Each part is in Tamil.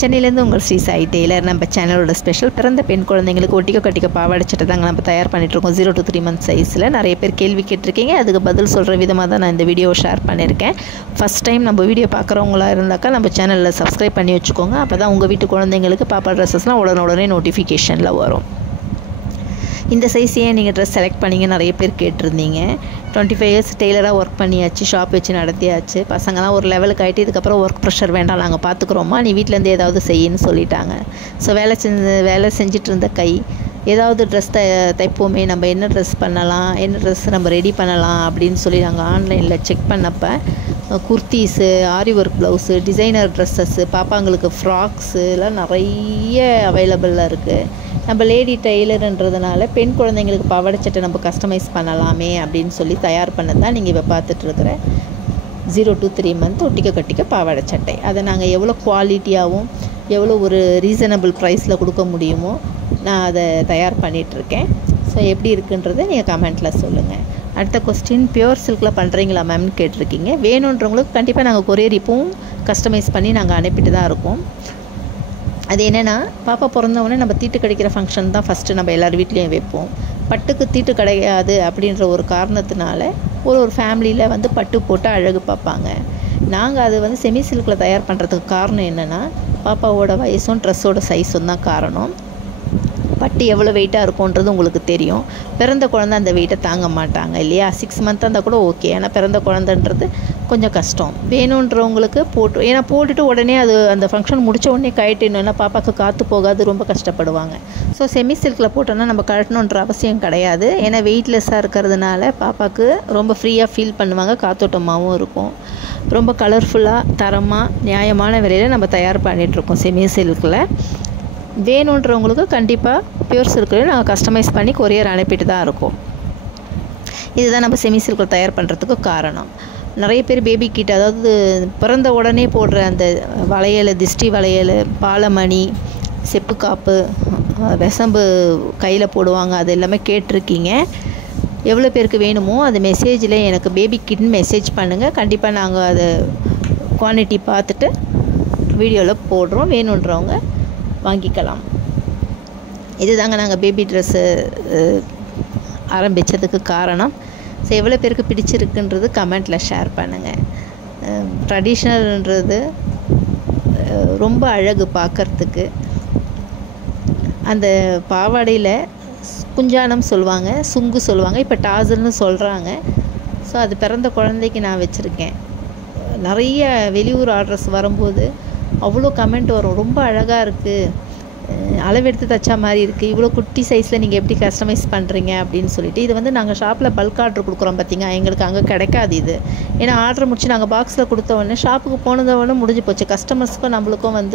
சென்னையிலேருந்து உங்கள் ஸ்ரீ சாய் டெய்லர். நம்ம சேனலோட ஸ்பெஷல் பிறந்த பெண் குழந்தைங்களுக்கு ஒட்டிக்க கட்டிக்க பாவாடை சட்டை தாங்க நம்ம தயார் பண்ணிகிட்ருக்கோம். 0 to 3 months சைஸில். நிறைய பேர் கேள்வி கேட்டிருக்கீங்க, அதுக்கு பதில் சொல்கிற விதமாக தான் நான் இந்த வீடியோவை ஷேர் பண்ணியிருக்கேன். ஃபஸ்ட் டைம் நம்ம வீடியோ பார்க்குறவங்களா இருந்தாக்கா நம்ம சேனலில் சப்ஸ்கிரைப் பண்ணி வச்சுக்கோங்க. அப்போ தான் உங்கள் வீட்டு குழந்தைங்களுக்கு பாப்பா ட்ரெஸ்ஸஸ்லாம் உடனே நோட்டிஃபிகேஷனில் வரும். இந்த சைஸ் ஏன் நீங்கள் ட்ரெஸ் செலக்ட் பண்ணிங்க நிறைய பேர் கேட்டிருந்தீங்க. 25 years டெய்லராக ஒர்க் பண்ணியாச்சு, ஷாப் வச்சு நடத்தியாச்சு. பசங்களாம் ஒரு லெவலுக்கு ஆகிட்டு இதுக்கப்புறம் ஒர்க் ப்ரெஷர் வேண்டாம், நாங்கள் பார்த்துக்குறோமா, நீ வீட்டிலேருந்து ஏதாவது செய்யின்னு சொல்லிட்டாங்க. ஸோ வேலை செஞ்சுட்டு இருந்த கை ஏதாவது ட்ரெஸ் தைப்போமே, நம்ம என்ன ட்ரெஸ் பண்ணலாம், என்ன ட்ரெஸ் நம்ம ரெடி பண்ணலாம் அப்படின்னு சொல்லி நாங்கள் ஆன்லைனில் செக் பண்ணப்போ kurtis, aari work blouse, designer dresses, பாப்பாங்களுக்கு ஃப்ராக்ஸு எல்லாம் நிறைய அவைலபிளாக இருக்குது. நம்ம லேடி டெய்லருன்றதுனால பெண் குழந்தைங்களுக்கு பாவாடை சட்டை நம்ம கஸ்டமைஸ் பண்ணலாமே அப்படின்னு சொல்லி தயார் பண்ணது தான் நீங்கள் இப்போ பார்த்துட்ருக்குற 0 to 3 month ஒட்டிக்க கட்டிக்க பாவாடை சட்டை. அதை நாங்கள் எவ்வளோ குவாலிட்டியாகவும் எவ்வளோ ஒரு ரீசனபிள் ப்ரைஸில் கொடுக்க முடியுமோ நான் அதை தயார் பண்ணிகிட்ருக்கேன். ஸோ எப்படி இருக்குன்றதை நீங்கள் கமெண்ட்டில் சொல்லுங்கள். அடுத்த கொஸ்டின், பியூர் சில்கில் பண்ணுறீங்களா மேம்னு கேட்டிருக்கீங்க. வேணுன்றவங்களுக்கு கண்டிப்பாக நாங்கள் கொரியர் இப்போவும் கஸ்டமைஸ் பண்ணி நாங்கள் அனுப்பிட்டு தான் இருக்கோம். அது என்னென்னா, பாப்பா பிறந்தவொடனே நம்ம தீட்டு கிடைக்கிற ஃபங்க்ஷன் தான் ஃபஸ்ட்டு நம்ம எல்லோரும் வீட்லேயும் வைப்போம். பட்டுக்கு தீட்டு கிடையாது அப்படின்ற ஒரு காரணத்தினால ஒரு ஃபேமிலியில் வந்து பட்டு போட்டு அழகு பார்ப்பாங்க. நாங்கள் அது செமி சில்கில் தயார் பண்ணுறதுக்கு காரணம் என்னென்னா, பாப்பாவோட வயசும் ட்ரெஸ்ஸோட சைஸும் தான் காரணம். பட்டு எவ்வளோ வெயிட்டாக இருக்கும்ன்றது உங்களுக்கு தெரியும். பிறந்த குழந்தை அந்த வெயிட்டை தாங்க மாட்டாங்க இல்லையா. 6 month இருந்தால் கூட ஓகே, ஆனால் பிறந்த குழந்தைன்றது கொஞ்சம் கஷ்டம். வேணுன்றவங்களுக்கு ஏன்னா போட்டுட்டு உடனே அது அந்த ஃபங்க்ஷன் முடித்த உடனே கழட்டிடணும்னா பாப்பாவுக்கு காற்று போகாது, ரொம்ப கஷ்டப்படுவாங்க. ஸோ செமி சில்கில் போட்டோன்னா நம்ம கழட்டணுன்ற அவசியம் கிடையாது. ஏன்னா வெயிட்லெஸ்ஸாக இருக்கிறதுனால பாப்பாவுக்கு ரொம்ப ஃப்ரீயாக ஃபீல் பண்ணுவாங்க, காத்தோட்டமாகவும் இருக்கும். ரொம்ப கலர்ஃபுல்லாக தரமாக நியாயமான விலையில் நம்ம தயார் பண்ணிகிட்ருக்கோம் செமி சில்கில். வேணுன்றவங்களுக்கு கண்டிப்பாக பியூர் சில்கில் நாங்கள் கஸ்டமைஸ் பண்ணி கொரியர் அனுப்பிட்டு தான் இருக்கோம். இதுதான் நம்ம செமி சில்கில் தயார் பண்ணுறதுக்கு காரணம். நிறைய பேர் பேபி கிட், அதாவது பிறந்த உடனே போடுற அந்த வளையல், திஷ்டி வளையல், பாலமணி, செப்புக்காப்பு, வெசம்பு கையில் போடுவாங்க, அது எல்லாமே கேட்டிருக்கீங்க. எவ்வளோ பேருக்கு வேணுமோ அது மெசேஜில் எனக்கு பேபி கிட்னு மெசேஜ் பண்ணுங்கள். கண்டிப்பாக நாங்கள் அதை குவான்டிட்டி பார்த்துட்டு வீடியோவில் போடுறோம். வேணுன்றவங்க வாங்கிக்கலாம். இது தாங்க நாங்கள் பேபி ட்ரெஸ்ஸு ஆரம்பித்ததுக்கு காரணம். ஸோ எவ்வளோ பேருக்கு பிடிச்சிருக்குன்றது கமெண்ட்டில் ஷேர் பண்ணுங்கள். ட்ரெடிஷ்னல்ன்றது ரொம்ப அழகு பார்க்குறதுக்கு. அந்த பாவாடையில் குஞ்சானம் சொல்லுவாங்க, சுங்கு சொல்லுவாங்க, இப்போ டாசல்னு சொல்கிறாங்க. ஸோ அது பிறந்த குழந்தைக்கு நான் வச்சுருக்கேன். நிறைய வெளியூர் ஆர்டர்ஸ் வரும்போது அவ்வளோ கமெண்ட் வரும், ரொம்ப அழகாக இருக்குது, அளவெடுத்து தைச்சா மாதிரி இருக்குது, இவ்வளோ குட்டி சைஸில் நீங்கள் எப்படி கஸ்டமைஸ் பண்ணுறீங்க அப்படின்னு சொல்லிட்டு. இது நாங்கள் ஷாப்பில் பல்க் ஆர்டர் கொடுக்குறோம் பார்த்திங்க, எங்களுக்கு அங்கே கிடைக்காது இது. ஏன்னா ஆர்டர் முடிச்சு நாங்கள் பாக்ஸில் கொடுத்த உடனே ஷாப்புக்கு போனதோடனே முடிஞ்சு போச்சு. கஸ்டமர்ஸுக்கும் நம்மளுக்கும்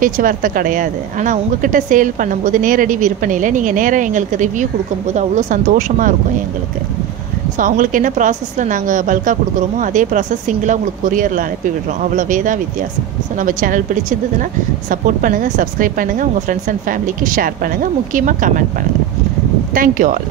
பேச்சுவார்த்தை கிடையாது. ஆனால் உங்ககிட்ட சேல் பண்ணும்போது நேரடி விற்பனையில் நீங்கள் நேராக எங்களுக்கு ரிவ்யூ கொடுக்கும்போது அவ்வளோ சந்தோஷமாக இருக்கும் எங்களுக்கு. ஸோ அவங்களுக்கு என்ன ப்ராசஸில் நாங்கள் பல்காக கொடுக்குறோமோ அதே ப்ராசஸ் சிங்கிளாக உங்களுக்கு கொரியரில் அனுப்பி விடுறோம். அவ்வளோவே தான் வித்தியாசம். ஸோ நம்ம சேனல் பிடிச்சிருந்ததுன்னா சப்போர்ட் பண்ணுங்கள், சப்ஸ்கிரைப் பண்ணுங்கள், உங்கள் ஃப்ரெண்ட்ஸ் அண்ட் ஃபேமிலிக்கு ஷேர் பண்ணுங்கள், முக்கியமாக கமெண்ட் பண்ணுங்கள். Thank you all.